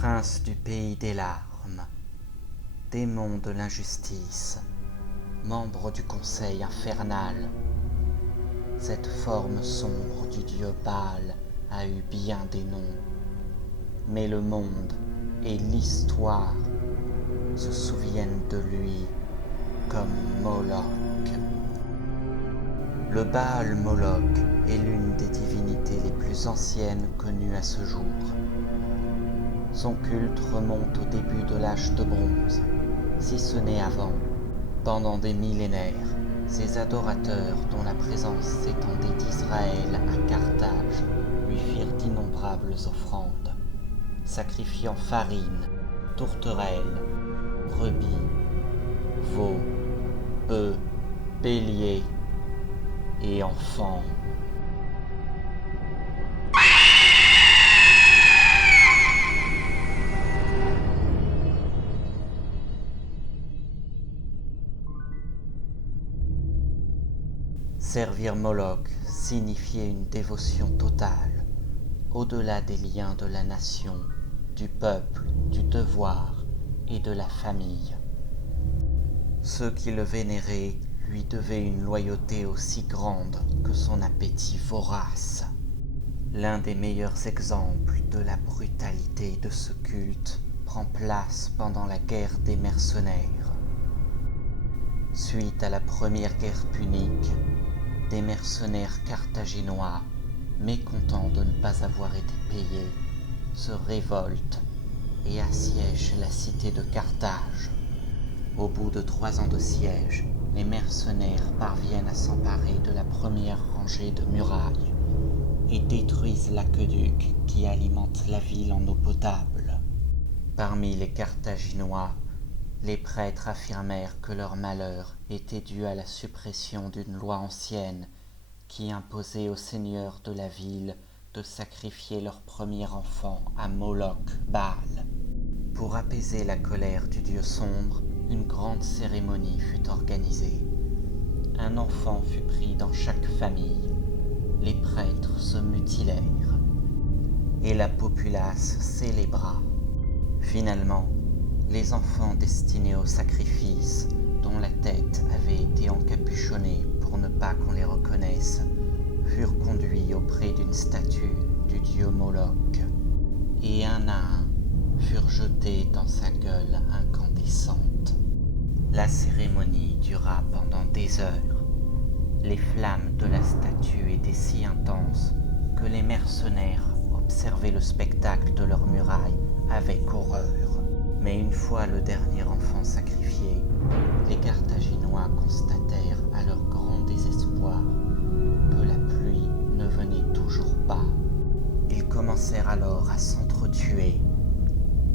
prince du pays des larmes, démon de l'injustice, membre du conseil infernal. Cette forme sombre du dieu Baal a eu bien des noms, mais le monde et l'histoire se souviennent de lui comme Moloch. Le Baal Moloch est l'une des divinités les plus anciennes connues à ce jour. Son culte remonte au début de l'âge de bronze, si ce n'est avant. Pendant des millénaires, ses adorateurs, dont la présence s'étendait d'Israël à Carthage, lui firent d'innombrables offrandes, sacrifiant farine, tourterelles, brebis, veaux, bœufs, béliers et enfants. Servir Moloch signifiait une dévotion totale, au-delà des liens de la nation, du peuple, du devoir et de la famille. Ceux qui le vénéraient lui devaient une loyauté aussi grande que son appétit vorace. L'un des meilleurs exemples de la brutalité de ce culte prend place pendant la guerre des mercenaires. Suite à la première guerre punique, des mercenaires carthaginois, mécontents de ne pas avoir été payés, se révoltent et assiègent la cité de Carthage. Au bout de 3 ans de siège, les mercenaires parviennent à s'emparer de la première rangée de murailles et détruisent l'aqueduc qui alimente la ville en eau potable. Parmi les Carthaginois, les prêtres affirmèrent que leur malheur était dû à la suppression d'une loi ancienne qui imposait aux seigneurs de la ville de sacrifier leur premier enfant à Moloch Baal. Pour apaiser la colère du dieu sombre, une grande cérémonie fut organisée. Un enfant fut pris dans chaque famille. Les prêtres se mutilèrent et la populace célébra. Finalement, les enfants destinés au sacrifice, dont la tête avait été encapuchonnée pour ne pas qu'on les reconnaisse, furent conduits auprès d'une statue du dieu Moloch, et un à un furent jetés dans sa gueule incandescente. La cérémonie dura pendant des heures. Les flammes de la statue étaient si intenses que les mercenaires observaient le spectacle de leurs murailles avec horreur. Mais une fois le dernier enfant sacrifié, les Carthaginois constatèrent à leur grand désespoir que la pluie ne venait toujours pas. Ils commencèrent alors à s'entretuer,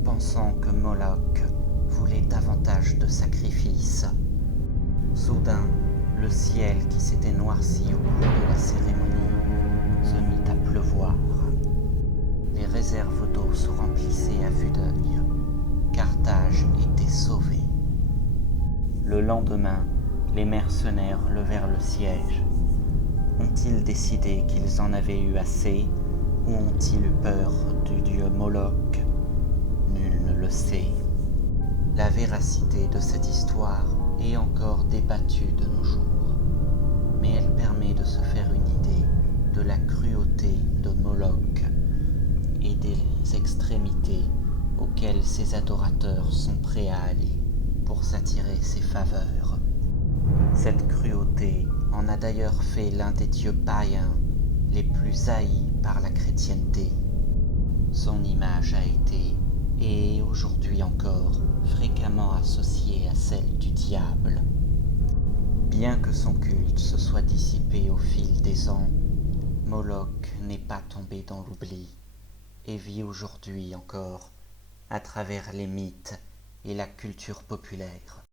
pensant que Moloch voulait davantage de sacrifices. Soudain, le ciel qui s'était noirci au cours de la cérémonie se mit à pleuvoir. Les réserves d'eau se remplissaient à vue d'œil. Carthage était sauvée. Le lendemain, les mercenaires levèrent le siège. Ont-ils décidé qu'ils en avaient eu assez, ou ont-ils eu peur du dieu Moloch? Nul ne le sait. La véracité de cette histoire est encore débattue de nos jours, mais elle permet de se faire une idée de la cruauté de Moloch et des extrémités auxquelles ses adorateurs sont prêts à aller pour s'attirer ses faveurs. Cette cruauté en a d'ailleurs fait l'un des dieux païens les plus haïs par la chrétienté. Son image a été, et est aujourd'hui encore, fréquemment associée à celle du diable. Bien que son culte se soit dissipé au fil des ans, Moloch n'est pas tombé dans l'oubli et vit aujourd'hui encore à travers les mythes et la culture populaire.